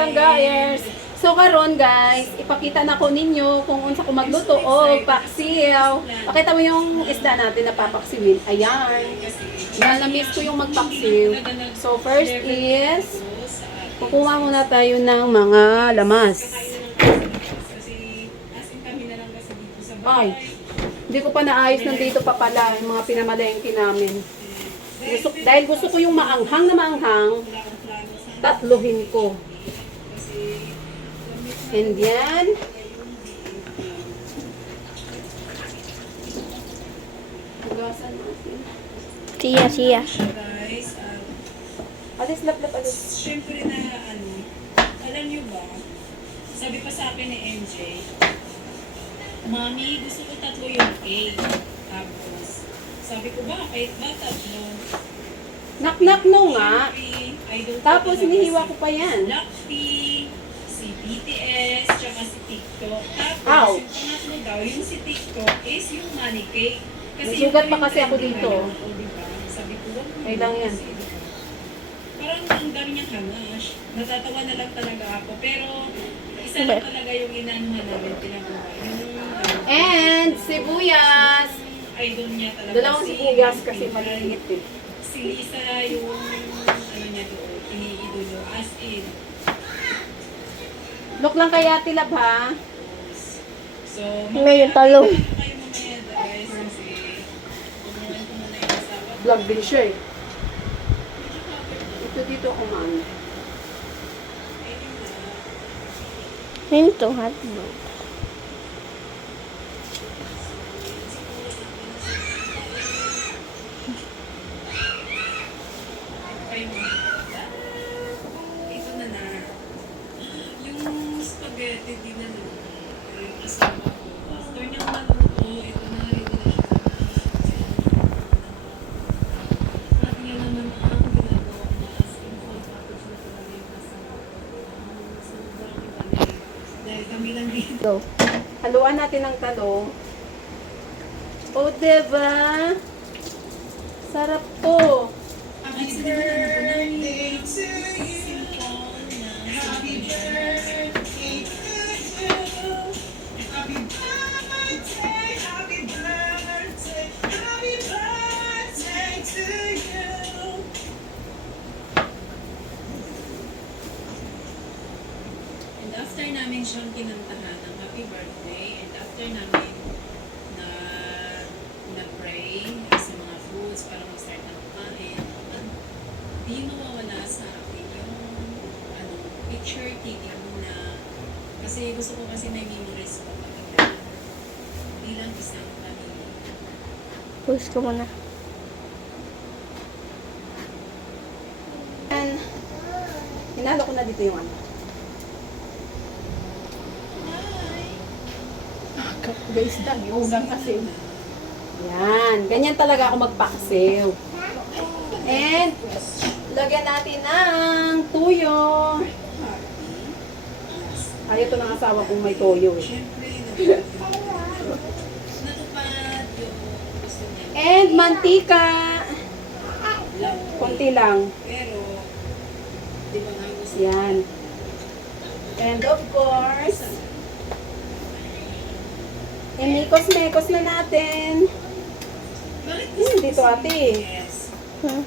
katanggayers. So karon guys, ipakita na ko ninyo kung unsa ko magluto og paksiw. Pakita mo yung isda natin na papaksiwin. Ayan. Yan, na-miss ko yung magpaksiw. So first is, kukuha muna tayo ng mga lamas. Ay, hindi ko pa naayos nandito pa pala yung mga pinamalengke namin. Dahil gusto ko yung maanghang na maanghang, tatluhin ko. And yan. Hugasan natin. Siya. Alis, lap, alis. Siyempre na alam niyo ba, sabi pa sa akin ni MJ, Mami, gusto ko 3 yung cake. Tapos, sabi ko, bakit ba 3? Knock no nga. Tapos hinihiwa ko pa yan. Blackpink, si BTS, tsaka si TikTok. Tapos, Ow. yung pangatlo daw, yung si TikTok is yung money cake. Nasugat pa kasi ako trending dito. ngayon, diba? Sabi ko, wag mo Ay lang yan. kasi, diba? Parang ang dami niyang hanash. Natatawa na lang talaga ako. Pero, isa lang talaga yung inanuhan namin, pinagawa. And sibuyas. Idol niya talaga. Dalawang sibuyas kasi maliit eh. Si Lisa yung niya doon, iniidolo as in. Look lang kay Ate Lab ha. So, Ngayon, talong. kayo mamaya guys kasi kumuhan ko muna yung asawa. Vlog din siya eh. Ito dito kumain. Ngayon to, hotdog. Kayo muna. Ito na. Yung spaghetti din na lang. Yung asawa ko. After niyang maluto, ito na rin na siya. At yan naman ang ginagawa na as in full package na talaga yung asawa ko. So, bakit dahil kami lang dito. Go. Haluan natin ng talong. O diba? Sarap to. Happy birthday to you. Happy birthday to you. Happy birthday, happy birthday, happy birthday to you. And after namin siyang kinantahan ng happy birthday, and after namin na pray sa mga foods para mag-start ng kumain, di mawawala sa akin yung picture taking muna. Kasi gusto ko kasi may memories ko pagkita bilang isang pamilya. Push ko muna. And, hinalo ko na dito yung ano. Guys, dami ulang kasi. Yan. Ganyan talaga ako magpaksiw. And, lagyan natin ng tuyo. Ayaw to ng asawa kong may toyo eh. Siyempre, natupad yung gusto niya. And, mantika. Konti lang. Pero, di ba nga gusto Yan. And of course, imikos-mekos na natin. Bakit Dito ate. yes? Hmm.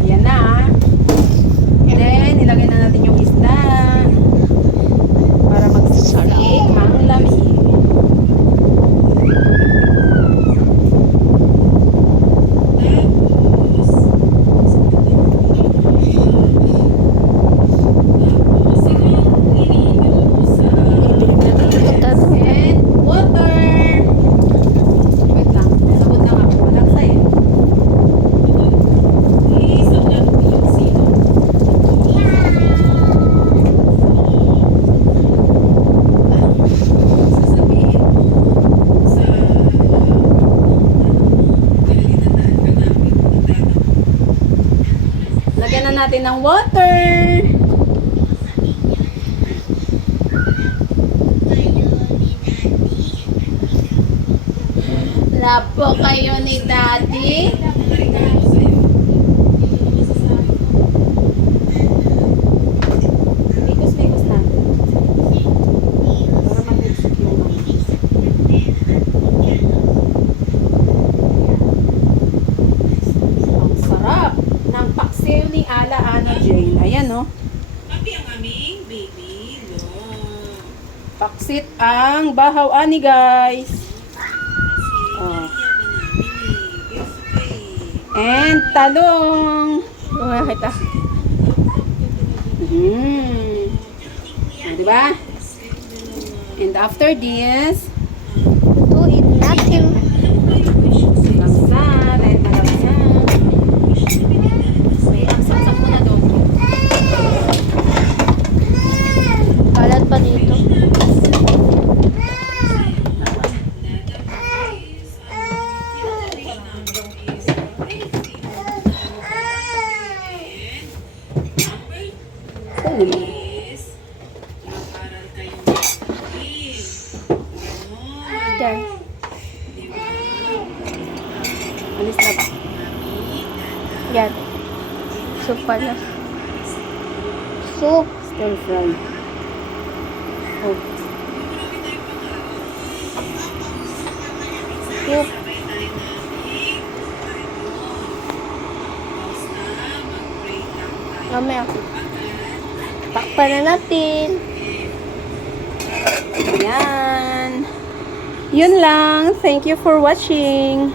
Ayan na. Then, ilagay na natin yung isda. Para magsasalik ang lamig. And water. Wait lang. Sabot lang ako. Walang sayo. Lagyan na natin ng water. Love po kayo ni Daddy. ni Ala Ana Jane. Ayan, no? Papi ang aming baby. Lo. Paksit ang bahaw ani, guys. Oh. And talong. Lumaya kita. Diba? And after this, Lutuin natin. laksa, red na laksa. Wait, saksak mo na doon. Kalat pa dito. Ano mo? Mag-aral kayong mag-ing. Ganon. Diyan. Alis na ba? Yan. Soup pala. Soup. Stir fry. Oh. Soup. Sabay tayo namin. Basta mag-pray lang tayo. Mamaya. Takpan na natin. Ayan. Yun lang. Thank you for watching.